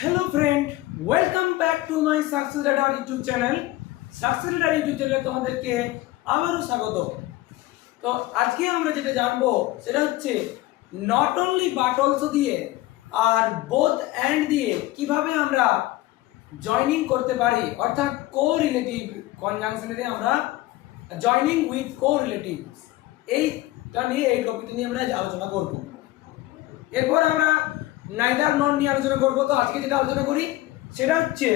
Hello friend, welcome back to my success radar YouTube channel. Success radar YouTube চ্যানেলে তোমাদেরকে আবারও স্বাগত। তো আজকে আমরা যেটা জানবো সেটা হচ্ছে নট অনলি বাট অলসো দিয়ে আর বোথ অ্যান্ড দিয়ে কিভাবে আমরা জয়নিং করতে পারি, অর্থাৎ কো রিলেটিভ কনজাংশনে আমরা জয়নিং উইথ কো রিলেটিভস, এইটা নিয়ে এই টপিকটা নিয়ে আমরা আলোচনা করব। এরপর আমরা নাইদার নন নিয়ে আলোচনা করবো। তো আজকে যেটা আলোচনা করি সেটা হচ্ছে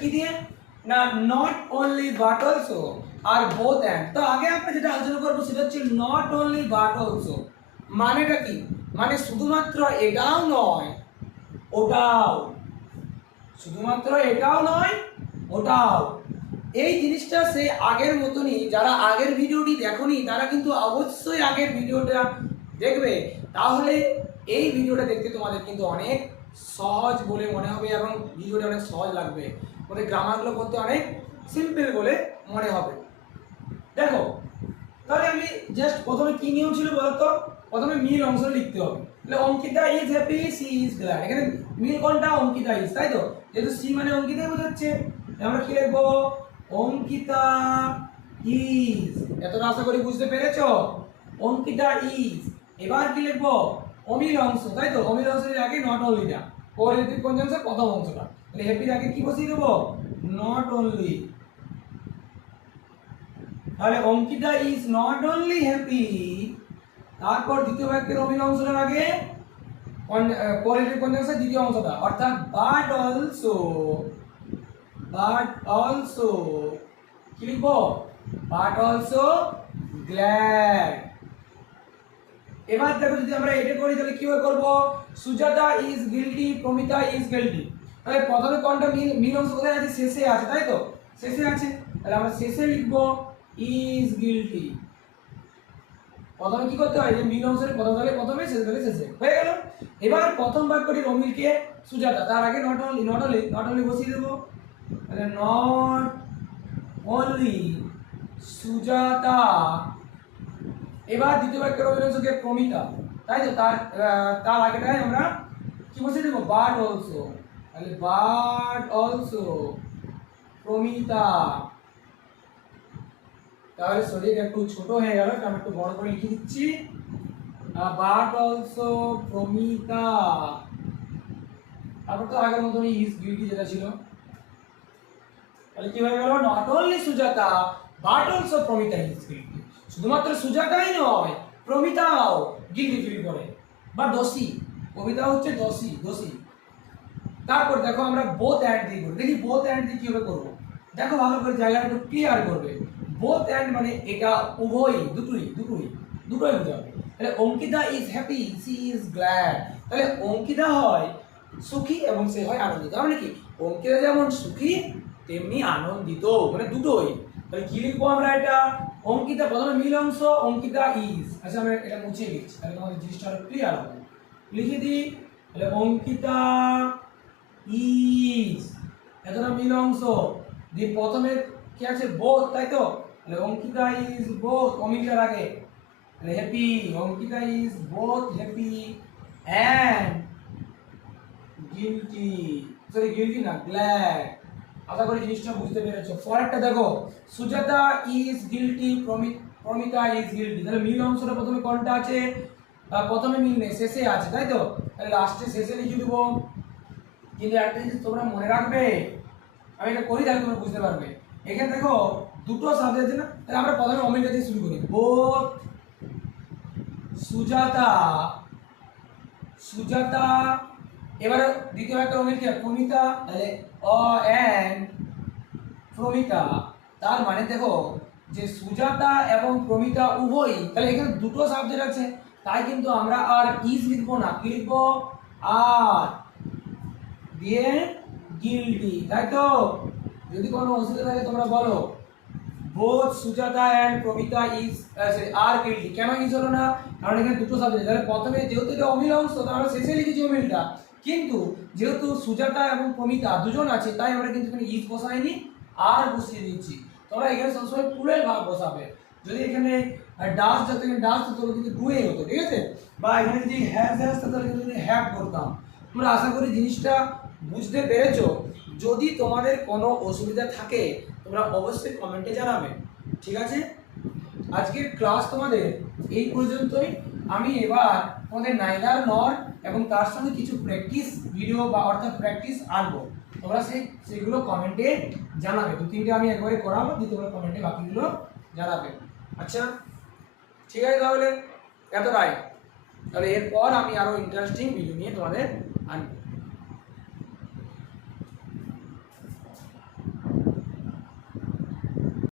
কি দিয়ে না, নট অনলি বাট অলসো আর বোথ অ্যান্ড। তো আগে আমরা যেটা আলোচনা করবো সেটা হচ্ছে নট অনলি বাট অলসো। মানেটা কি? মানে শুধুমাত্র এটাও নয় ওটাও, শুধুমাত্র এটাও নয় ওটাও। এই জিনিসটা সে আগের মতনই, যারা আগের ভিডিওটি দেখোনি তারা কিন্তু অবশ্যই আগের ভিডিওটা দেখবে, তাহলে এই ভিডিওটা দেখতে তোমাদের কিন্তু অনেক সহজ বলে মনে হবে এবং ভিডিওটা অনেক সহজ লাগবে, ওদের গ্রামারগুলো করতে অনেক সিম্পল বলে মনে হবে। দেখো, তাহলে আমি জাস্ট প্রথমে কি নিয়ম ছিল বলতো? প্রথমে মিল অংশটা লিখতে হবে। তাহলে Ankita is happy, she is glad. এখানে মিল কোনটা? অঙ্কিতা ইজ, তাই তো? যেহেতু সি মানে অঙ্কিতাই বোঝাচ্ছে, আমরা কি লিখবো? অঙ্কিতা ইজ। এতটা আশা করি বুঝতে পেরেছো? অঙ্কিতা ইজ। এবার কি লিখবো? অমিল অংশ, তাই তো? অমিল অংশের আগে নট অনলিটা, কোরিলেটিভ কনজাংশন প্রথম অংশটা। তাহলে হ্যাপির আগে কি বসিয়ে দেবো? Not only. তাহলে Ankita is not only happy, তারপর দ্বিতীয় বাক্যের অমিল অংশটার আগে কোরিলেটিভ কনজাংশন দ্বিতীয় অংশটা, অর্থাৎ বাট অলসো। বাট অলসো কি লিখবো? But also glad. এবার দেখো, যদি আমরা এটা করি তাহলে কিভাবে করব? Sujata is guilty, Promita is guilty. তাহলে প্রথমে কোনটা মিল অংশ কোথায় আছে? শেষে আছে, তাই তো? শেষে আছে, তাহলে আমরা শেষে লিখবো ইজ গিল্টি। প্রথমে কি করতে হয়? যে মিল অংশের প্রথম তাহলে প্রথমে, শেষ তাহলে শেষে, হয়ে গেল। এবার প্রথম বাক্যটির অমিলকে সুজাতা, তার আগে নট অনলি, নট অনলি বসিয়ে দেবো। তাহলে নট অনলি সুজাতা। এবার দ্বিতীয় বাক্যের অমিল অংশকে প্রমিতা, তাই তো? তার আগেটাই আমরা কি বসিয়ে দেবো? But also. তাহলে বাট অলসো প্রমিতা। তাহলে শরীর একটু ছোট হয়ে গেল, আমি একটু বড় করে লিখে দিচ্ছি। But also Promita. তারপর তো আগের মতনই ইজ গিল্টি যেটা ছিল। তাহলে কি হয়ে গেল? Not only Sujata but also Promita is guilty. শুধুমাত্র সুজাতাই নয়, প্রমিতাও গিল্টি ফিল করে বা দোষী। প্রমিতা হচ্ছে দোষী। তারপর দেখো, আমরা বোথ অ্যান্ড দিয়ে করবো। দেখি বোথ অ্যান্ড দিয়ে কিভাবে করবো। দেখো ভালো করে, জায়গাটা একটু ক্লিয়ার করবে। বোথ অ্যান্ড মানে এটা উভয়, দুটোই বোঝাবে। তাহলে Ankita is happy, she is glad. তাহলে অঙ্কিতা হয় সুখী এবং সে হয় আনন্দিত। মানে কি? অঙ্কিতা যেমন সুখী তেমনি আনন্দিত, মানে দুটোই। তাহলে কি লিখবো আমরা? এটা অঙ্কিতা, প্রথমে মিল অংশ অঙ্কিতা ইজ। আচ্ছা, আমরা এটা মুছিয়ে দিচ্ছি, তাহলে তোমাদের জিনিসটা আরো ক্লিয়ার হবে। লিখে দিই, তাহলে অঙ্কিতা ইজ, এতটা মিল অংশ দিয়ে প্রথমে কি আছে? বোথ, তাই তো? তাহলে অঙ্কিতা ইজ বোথ, অমিলটার আগে। তাহলে happy, Ankita is both happy and guilty, sorry guilty না, গ্ল্যাড। আশা করি জিনিসটা বুঝতে পেরেছো। পরেরটা দেখো, Sujata is guilty, Promita is guilty. তাহলে মিল অংশটা প্রথমে কোনটা আছে? প্রথমে মিল নেই, শেষে আছে, তাই তো? তাহলে লাস্টে শেষে লিখে দেবো। কিন্তু একটা জিনিস তোমরা মনে রাখবে, আমি এটা করি তাহলে তোমরা বুঝতে পারবে। এখানে দেখো দুটো শব্দ আছে না, তাহলে আমরা প্রথমে অমিলটা দিয়ে শুরু করি। বোথ সুজাতা। এবারে দ্বিতীয় একটা অমিল কি? প্রমিতা। তাহলে অ্যান্ড প্রমিতা। তার মানে দেখো যে সুজাতা এবং প্রমিতা উভয়ই, তাহলে এখানে দুটো সাবজেক্ট আছে, তাই কিন্তু আমরা আর ইজ লিখবো না, কি লিখবো? আর দিয়ে গিল্টি, তাই তো? যদি কোনো অসুবিধা থাকে তোমরা বলো। Both Sujata and Pramita is are guilty. কেন ইজ হলো না? কারণ এখানে দুটো সাবজেক্ট। তাহলে প্রথমে যেহেতু এটা অমিল অংশ, তাহলে আমরা শেষে লিখেছি অমিলটা, কিন্তু যেহেতু সুজাতা এবং প্রমিতা দুজন আছে, তাই আমরা কিন্তু এখানে ইজ বসাইনি, আর বসিয়ে দিচ্ছি। তোমরা এখানে সবসময় ফুলের ভাব বসাবে। যদি এখানে ডাস যাতে ডাস হতো কিন্তু ডুয়ে হতো, ঠিক আছে? বা এখানে যদি হ্যাজ থাকতো তাহলে কিন্তু হ্যাভ করতাম। তোমরা আশা করি জিনিসটা বুঝতে পেরেছো। যদি তোমাদের কোনো অসুবিধা থাকে তোমরা অবশ্যই কমেন্টে জানাবে, ঠিক আছে? আজকের ক্লাস তোমাদের এই পর্যন্তই। আমি এবার তোমাদের নাইদার নর এবং তার সঙ্গে কিছু প্র্যাকটিস ভিডিও বা অর্থাৎ প্র্যাকটিস আনবো, তোমরা সেগুলো কমেন্টে জানাবে। 2-3টে আমি একবারে করাবো, দিয়ে তোমরা কমেন্টে বাকিগুলো জানাবে। আচ্ছা ঠিক আছে, তাহলে এতটাই। তাহলে এরপর আমি আরও ইন্টারেস্টিং ভিডিও নিয়ে তোমাদের আনবো।